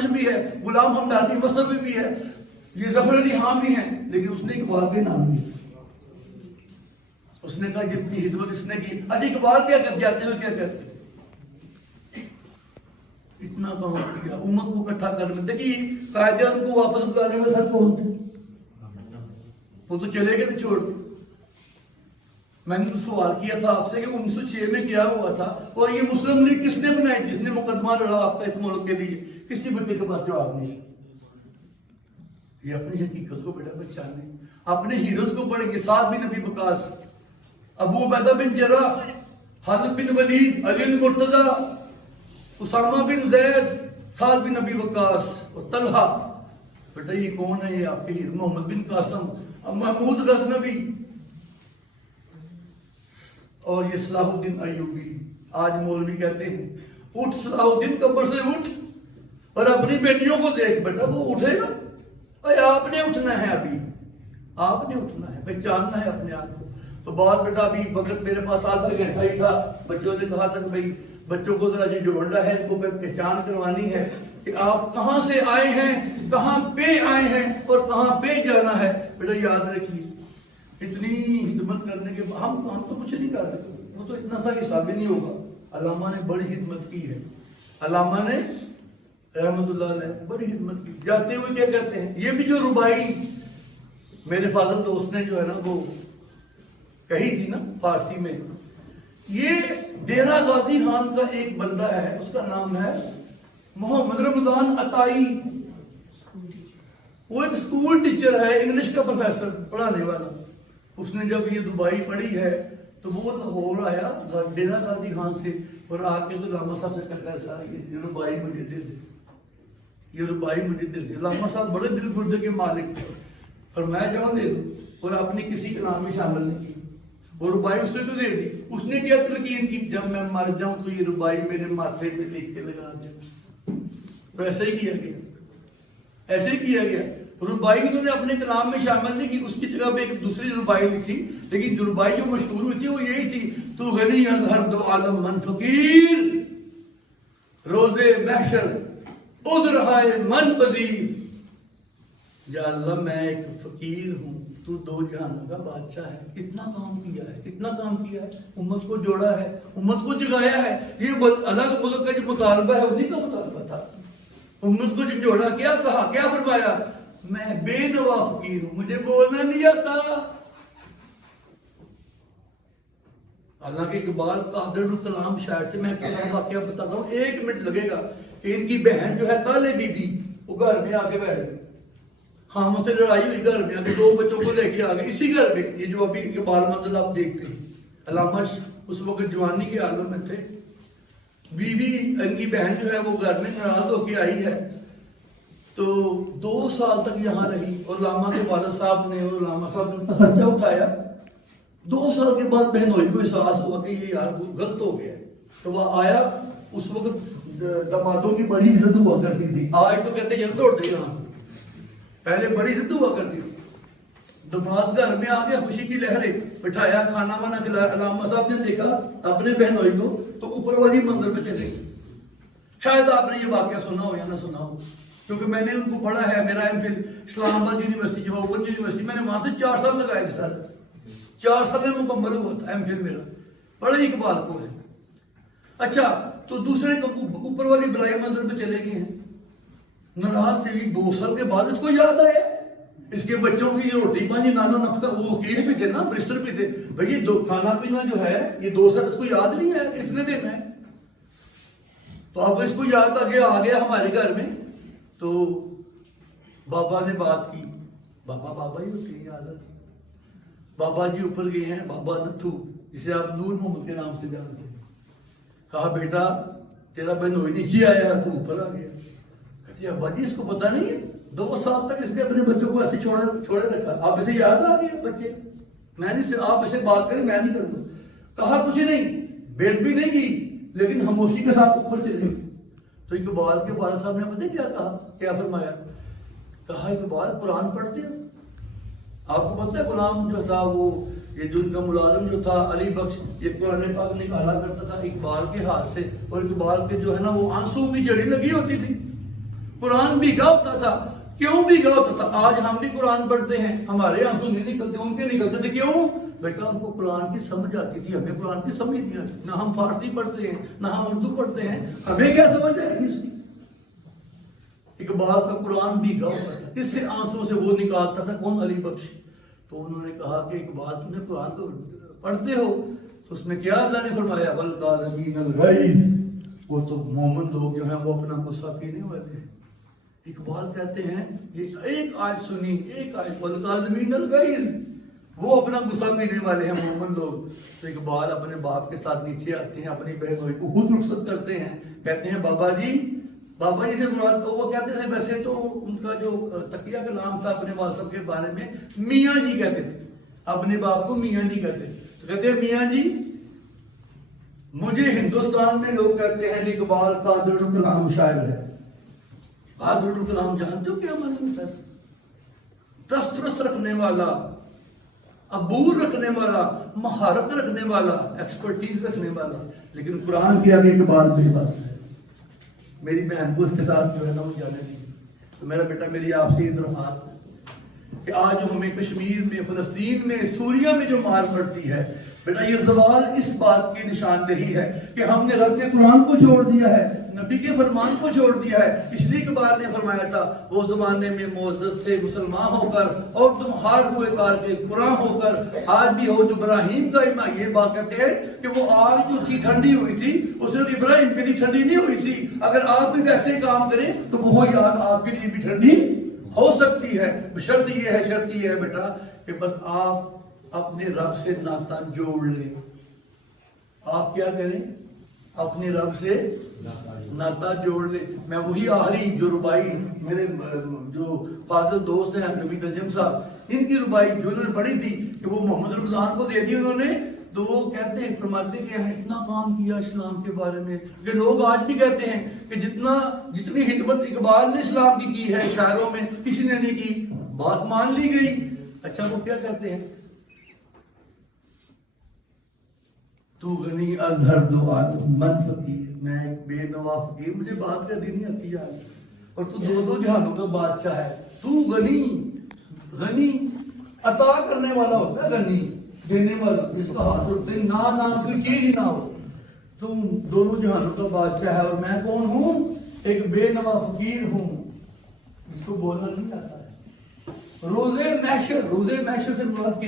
دانش بھی ہے، غلام حمدانی مصری بھی ہے، یہ ظفر علی خان بھی ہیں، لیکن اس نے اقبال کے نام نہیں. اس نے کہا جتنی خدمت اس نے کی. اجی اقبال کیا کر جاتے ہیں، کیا کہتے ہیں؟ اتنا کام کیا امت کو اکٹھا کرنے میں. دیکھیے قائد اعظم کو واپس بلانے میں سر کون تھے؟ وہ تو چلے گئے تھے چھوڑ کے. میں نے تو سوال کیا تھا آپ سے کہ 1906 میں کیا ہوا تھا اور یہ مسلم لیگ کس نے بنائی، جس نے مقدمہ لڑا آپ کا اس ملک کے لیے؟ کسی بچے کے پاس جواب نہیں. یہ اپنی حقیقت کو بیٹا پہچانے، اپنے ہیروز کو پڑھیں گے. سعد بن ابی وقاص، ابو عبیدہ بن جراح، خالد بن ولید، علی بن مرتضی، اسامہ بن زید، سعد بن ابی وقاص اور طلحہ. بیٹا یہ کون ہے؟ یہ آپ کے ہیرو. محمد بن قاسم، محمود غزنوی اور یہ صلاح الدین ایوبی. آج مولوی کہتے ہیں اٹھ صلاح الدین قبر سے اٹھ اور اپنی بیٹیوں کو دیکھ. بیٹا وہ اٹھے گا؟ آپ نے اٹھنا ہے، ابھی آپ نے اٹھنا ہے، پہچاننا ہے اپنے آپ کو. تو بہت بیٹا ابھی وقت میرے پاس آدھا گھنٹہ ہی تھا. بچوں سے کہا تھا کہ بھائی بچوں کو ذرا یہ جوڑنا ہے، ان کو پہچان کروانی ہے کہ آپ کہاں سے آئے ہیں، کہاں پہ آئے ہیں اور کہاں پہ جانا ہے. بیٹا یاد رکھیے اتنی خدمت کرنے کے ہم تو کچھ نہیں کر رہے، وہ تو اتنا سا حساب بھی نہیں ہوگا. علامہ نے بڑی خدمت کی ہے، علامہ نے رحمت اللہ علیہ بڑی خدمت کی. جاتے ہوئے کیا کہتے ہیں؟ یہ بھی جو ربائی میرے فاضل دوست نے جو ہے نا وہ کہی تھی نا فارسی میں، یہ ڈیرہ غازی خان کا ایک بندہ ہے، اس کا نام ہے محمد رمضان عطائی. وہ ایک سکول ٹیچر ہے، انگلش کا پروفیسر پڑھانے والا. اس نے جب یہ دبئی پڑھی ہے تو وہ لاہور آیا ڈیرہ غازی خان سے اور آ کے تو علامہ صاحب سے کہتا ہے سارے یہ ربائی مجھے دے دے، یہ ربائی مجھے دے دے. علامہ صاحب بڑے دل گردے کے مالک تھے، فرمایا جاؤ دے دو، اور اپنی کسی کلام میں شامل نہیں کی. اور ربائی اس نے تو دے دی. اس نے کیا تلقین کی؟ جب میں مر جاؤں تو یہ ربائی میرے ماتھے پہ لکھ کے لگا دے. تو ایسے ہی کیا گیا، ایسے ہی کیا گیا. ربائی انہوں نے اپنے کلام میں شامل نہیں کی، اس کی جگہ پہ ایک دوسری ربائی لکھی. لیکن جو ربائی جو مشہور ہوئی تھی وہ یہی تھی، تو غنی از ہر دو عالم من فقیر، روزے محشر ادرہائے من پذیر. یا اللہ میں ایک فقیر ہوں، تو دو جہانوں کا بادشاہ ہے. اتنا کام کیا ہے، اتنا کام کیا ہے، امت کو جوڑا ہے، امت کو جگایا ہے. یہ الگ ملک کا جو مطالبہ ہے انہیں کا مطالبہ تھا. امت کو جو جوڑا، کیا کہا، کیا فرمایا؟ میں بے نوا فقیر ہوں، مجھے بولنا نہیں آتا. حالانکہ اقبال قادر الکلام شاعر سے میں واقعہ بتاتا ہوں، 1 منٹ لگے گا کہ ان کی بہن جو ہے طالب بی بی وہ گھر میں آ کے بیٹھ گئی. ہاں مجھ سے لڑائی ہوئی گھر میں، آگے 2 بچوں کو لے کے آ گئے اسی گھر میں. یہ جو ابھی اقبال مدل آپ دیکھتے ہیں، علامہ اس وقت جوانی کے عالم میں تھے. بیوی ان کی بہن جو ہے وہ گھر میں ناراض ہو کے آئی ہے تو 2 سال تک یہاں رہی. اور علامہ کے والد صاحب نے اور علامہ صاحب نے خرچہ اٹھایا. 2 سال کے بعد بہنوئی کو احساس ہوا کہ یہ یار غلط ہو گیا ہے تو وہ آیا. اس وقت دمادوں کی بڑی عزت ہوا کرتی تھی، آج تو کہتے ہیں دوڑ دے یہاں سے، پہلے بڑی عزت ہوا کرتی تھی. دماد گھر میں آ گیا، خوشی کی لہریں، بٹھایا، کھانا وانا کھلایا. علامہ صاحب نے دیکھا اپنے بہنوئی کو تو اوپر والی منظر پہ چلے گئے. شاید آپ نے یہ واقعہ سنا ہو یا نہ سنا ہو، کیونکہ میں نے ان کو پڑھا ہے. میرا ایم فل اسلام آباد یونیورسٹی جو اوپن یونیورسٹی، میں نے وہاں سے 4 سال لگائے سر. 4 سال میں مکمل ہوا تھا ایم فل میرا. بڑے اقبال کو ہے. اچھا تو دوسرے کو اوپر والی بلائی منظر پہ چلے گئے ہیں. ناراض تھے. 2 سال کے بعد اس کو یاد آیا اس کے بچوں کی روٹی پانی نانا نفقہ. وہ وکیل بھی تھے نا، برسٹر بھی تھے. بھائی کھانا پینا جو ہے یہ 2 سال اس کو یاد نہیں ہے، اس نے دینا ہے. تو اب اس کو یاد آ گیا ہمارے گھر میں. تو بابا نے بات کی. بابا ہی ہوتی ہے عادت. بابا جی اوپر گئے ہیں، بابا نتھو جسے آپ نور محمد کے نام سے جانتے ہیں. کہا بیٹا تیرا بہنوئی نیچے آیا تو اوپر آ گیا. کہتی ابا جی اس کو پتا نہیں ہے، 2 سال تک اس نے اپنے بچوں کو ایسے چھوڑے رکھا، آپ اسے یاد آ گیا بچے. میں نہیں، آپ اسے بات کریں میں نہیں کروں گا. کہا کچھ نہیں، بیٹ بھی نہیں کی، لیکن خاموشی کے ساتھ اوپر چلے گئے. تو اقبال کے والد صاحب نے پتہ کیا کہا، کیا فرمایا؟ کہا اقبال قرآن پڑھتے ہیں؟ آپ کو پتہ ہے غلام جو تھا وہ یہ جو ان کا ملازم جو تھا علی بخش، یہ قرآن پاک نکالا کرتا تھا اقبال کے ہاتھ سے. اور اقبال کے جو ہے نا وہ آنسو کی جڑی لگی ہوتی تھی، قرآن بھیگا ہوتا تھا. کیوں بھیگا ہوتا تھا؟ آج ہم بھی قرآن پڑھتے ہیں، ہمارے آنسو نہیں نکلتے، ان کے نکلتے تھے. کیوں؟ بیٹا ان کو قرآن کی سمجھ آتی تھی، ہمیں قرآن کی سمجھ نہیں آتی. نہ ہم فارسی پڑھتے ہیں نہ ہم اردو پڑھتے ہیں، ہمیں کیا سمجھ آئے گی اس کی؟ اقبال کا قرآن بھیگا ہوتا تھا، اس سے آنسو سے وہ نکالتا تھا. کون؟ علی بخش. تو انہوں نے کہا کہ اقبال تم نے قرآن تو پڑھتے ہو، تو اس میں کیا اللہ نے فرمایا؟ والکاظمین الغیظ. وہ تو مومن لوگ جو ہیں وہ اپنا غصہ پینے والے ہیں. اقبال کہتے ہیں یہ ایک آیت سنی، ایک آیت والکاظمین الغیظ، وہ اپنا غصہ پینے والے ہیں مومن لوگ. تو اقبال اپنے باپ کے ساتھ نیچے آتے ہیں، اپنی بہن کو خود رخصت کرتے ہیں، کہتے ہیں بابا جی سے مراد. وہ کہتے تھے ویسے تو ان کا جو تقیہ کا نام تھا اپنے والد صاحب کے بارے میں میاں جی کہتے تھے، اپنے باپ کو میاں جی کہتے تھے. تو کہتے ہیں میاں جی مجھے ہندوستان میں لوگ کہتے ہیں کہ اقبال قادر الکلام شاعر ہے. قادر الکلام جانتے ہو کیا معنی ہے؟ دسترس رکھنے والا، عبور رکھنے والا، مہارت رکھنے والا، ایکسپرٹیز رکھنے والا. لیکن قرآن کے آگے اقبال بے بس ہے. میری بہن کو اس کے ساتھ جو ہے نا وہ جانے دی. تو میرا بیٹا میری آپ سے یہ درخواست ہے کہ آج جو ہمیں کشمیر میں، فلسطین میں، سوریہ میں جو مار پڑتی ہے، بیٹا یہ زوال اس بات کی نشاندہی ہے کہ ہم نے رب کے قرآن کو چھوڑ دیا ہے، نبی کے فرمان کو چھوڑ دیا ہے. اس لیے اقبال نے فرمایا تھا وہ زمانے میں معزز سے مسلمان ہو کر اور تم ہار ہوئے کار کے قرآن ہو کر آج بھی ہو جو ابراہیم کا ایمان. یہ بات کہتے ہیں کہ وہ آگ جو تھی ٹھنڈی ہوئی تھی وہ صرف ابراہیم کے لیے ٹھنڈی نہیں ہوئی تھی. اگر آپ بھی ویسے کام کریں تو وہی آگ آپ کے لیے بھی ٹھنڈی ہو سکتی ہے. شرط یہ ہے بیٹا کہ بس آپ اپنے رب سے ناطہ جوڑ لیں. آپ کیا کریں؟ اپنے رب سے ناطہ جوڑ لیں. میں وہی آخری جو ربائی میرے جو فاضل دوست ہیں نبی نجم صاحب، ان کی ربائی جو انہوں نے پڑھی تھی کہ وہ محمد رمضان کو دے دی انہوں نے، تو وہ کہتے ہیں فرماتے کہ اتنا کام کیا اسلام کے بارے میں کہ لوگ آج بھی کہتے ہیں کہ جتنی خدمت اقبال نے اسلام کی ہے شاعروں میں کسی نے نہیں کی. بات مان لی گئی. اچھا وہ کیا کہتے ہیں؟ تو غنی از ہر دعا من فقیر. میں ایک بے نوا فقیر، مجھے بات کرنی نہیں آتی یار، اور تو دو جہانوں کا بادشاہ ہے. تو غنی عطا کرنے والا ہوتا ہے، غنی دینے والا جس کا ہاتھ ہوتے نہ کوئی چیز ہی نہ ہو. تم دونوں جہانوں کا بادشاہ ہے، اور میں کون ہوں؟ ایک بے نوا فقیر ہوں جس کو بولنا نہیں آتا ہے. روزے محشر سے مراد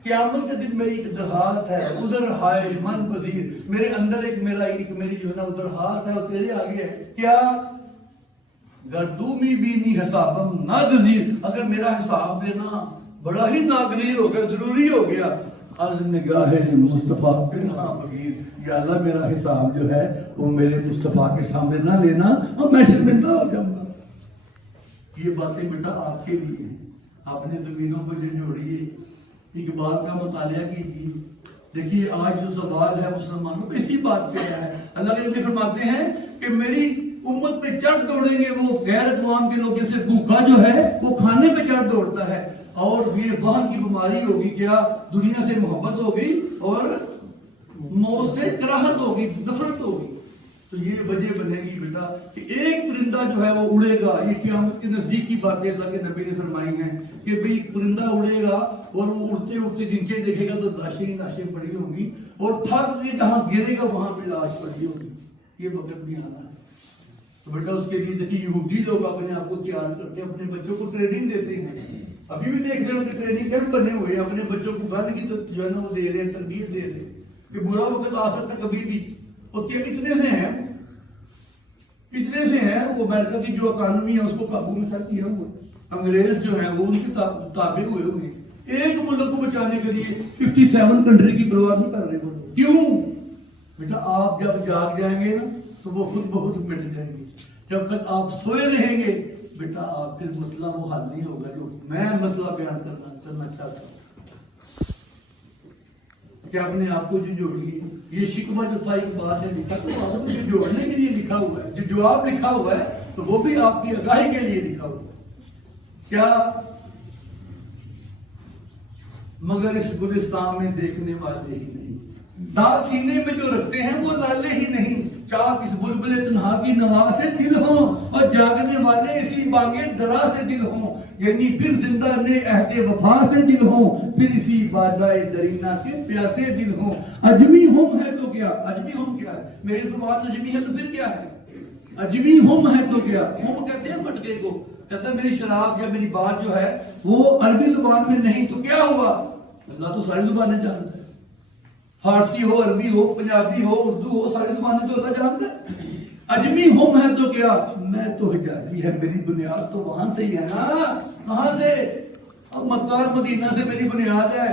قیامت کے دن میری ایک درخواست ہے، عذر ہائے من پذیر. میرے اندر ایک میری جو ہے نا درخواست ہے، وہ تیرے آگے ہے. کیا؟ گردومی بینی حسابم ناگزیر. اگر میرا حساب دینا بڑا ہی ناگزیر ہو گیا، ضروری ہو گیا، از نگاہ مصطفیٰ بنا بغیر. یا اللہ میرا حساب جو ہے وہ میرے مصطفیٰ کے سامنے نہ لینا اور میں شرمندہ ہو جاؤں گا. یہ باتیں بیٹا آپ کے لیے ہیں. آپ نے زمینوں کو جو جوڑیے، اقبال کا مطالعہ کیجیے. دیکھیے آج جو سوال ہے مسلمانوں پہ اسی بات پہ ہے. اللہ کے فرماتے ہیں کہ میری امت پہ چڑھ دوڑیں گے وہ غیر اقوام کے لوگ. جیسے بھوکا جو ہے وہ کھانے پہ چڑھ دوڑتا ہے، اور یہ وہن کی بیماری ہوگی. کیا؟ دنیا سے محبت ہوگی اور موت سے کراہت ہوگی، نفرت ہوگی. تو یہ وجہ بنے گی بیٹا کہ ایک پرندہ جو ہے وہ اڑے گا. یہ قیامت کے نزدیک کی باتیں اللہ کے نبی نے فرمائی ہیں کہ بھئی پرندہ اڑے گا اور وہ اڑتے نیچے دیکھے گا تو لاشیں پڑی ہوں گی، اور تھک کے جہاں گرے گا وہاں پہ لاش پڑی ہوگی. یہ وقت بھی آنا ہے. تو بیٹا اس کے لیے دیکھیے یہودی لوگ اپنے آپ کو تیار کرتے ہیں، اپنے بچوں کو ٹریننگ دیتے ہیں. ابھی بھی دیکھ رہے ہیں کہ ٹریننگ کیمپ بنے ہوئے ہیں، اپنے بچوں کو گن کی جو ہے نا وہ دے رہے ہیں، تربیت دے رہے ہیں کہ برا وقت آ سکتا ہے کبھی بھی. اور اتنے سے ہیں وہ امریکہ کی جو اکانومی ہے اس کو قابو میں سر کیا ہوا ہے. انگریز جو ہیں وہ ان کے تابع ہوئے ہیں. ایک ملک کو بچانے کے لیے 57 کنٹری کی پرواہ نہیں کر رہے. کیوں؟ بیٹا آپ جب جاگ جائیں گے نا تو وہ خود بخود مٹ جائیں گے. جب تک آپ سوئے رہیں گے بیٹا آپ کے مسئلہ وہ حل نہیں ہوگا جو میں مسئلہ بیان کرنا چاہتا ہوں. کہ اپنے آپ کو جو جوڑیے. یہ شکوہ جو تھا ایک بات ہے لکھا تو آپ کو جوڑنے کے لیے لکھا ہوا ہے. جو جواب لکھا ہوا ہے تو وہ بھی آپ کی آگاہی کے لیے لکھا ہوا ہے. کیا؟ مگر اس گلستان میں دیکھنے والے ہی نہیں. داغ سینے میں جو رکھتے ہیں وہ نالے ہی نہیں. چاک اس بلبل تنہا کی نوا سے دل ہوں اور جاگنے والے اسی باغ درا سے دل ہوں، یعنی پھر زندہ نے عہد وفا سے دل ہوں، پھر اسی باجائے درینا کے پیاسے دل ہوں۔ اجمی ہم ہے تو کیا، اجمی ہم کیا ہے؟ میری زبان اجمی ہے تو پھر کیا ہے؟ اجمی ہم ہے تو کیا؟ ہم کہتے ہیں مٹکے کو، کہتا ہے میری شراب یا میری بات جو ہے وہ عربی زبان میں نہیں تو کیا ہوا؟ اللہ تو ساری زبانیں جانتا ہے، فارسی ہو، عربی ہو، پنجابی ہو، اردو ہو، ساری زبانیں تو اللہ جانتا ہے۔ اجمی ہم ہے تو کیا، میں تو حجازی ہے، میری بنیاد تو وہاں سے ہی ہے نا، کہاں سے؟ اب مکہ اور مدینہ سے میری بنیاد ہے۔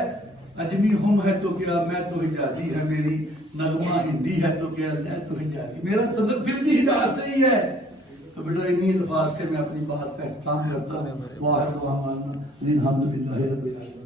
اجمی ہم ہے تو کیا، میں تو حجازی ہے، میری نغمہ ہندی ہے تو کیا، میں تو حجازی، میرا تعلق پھر بھی حجاز سے ہی ہے۔ تو بیٹا انہی الفاظ سے میں اپنی بات کا اختتام کرتا ہوں۔ واحد الحمدللہ رب العالمین۔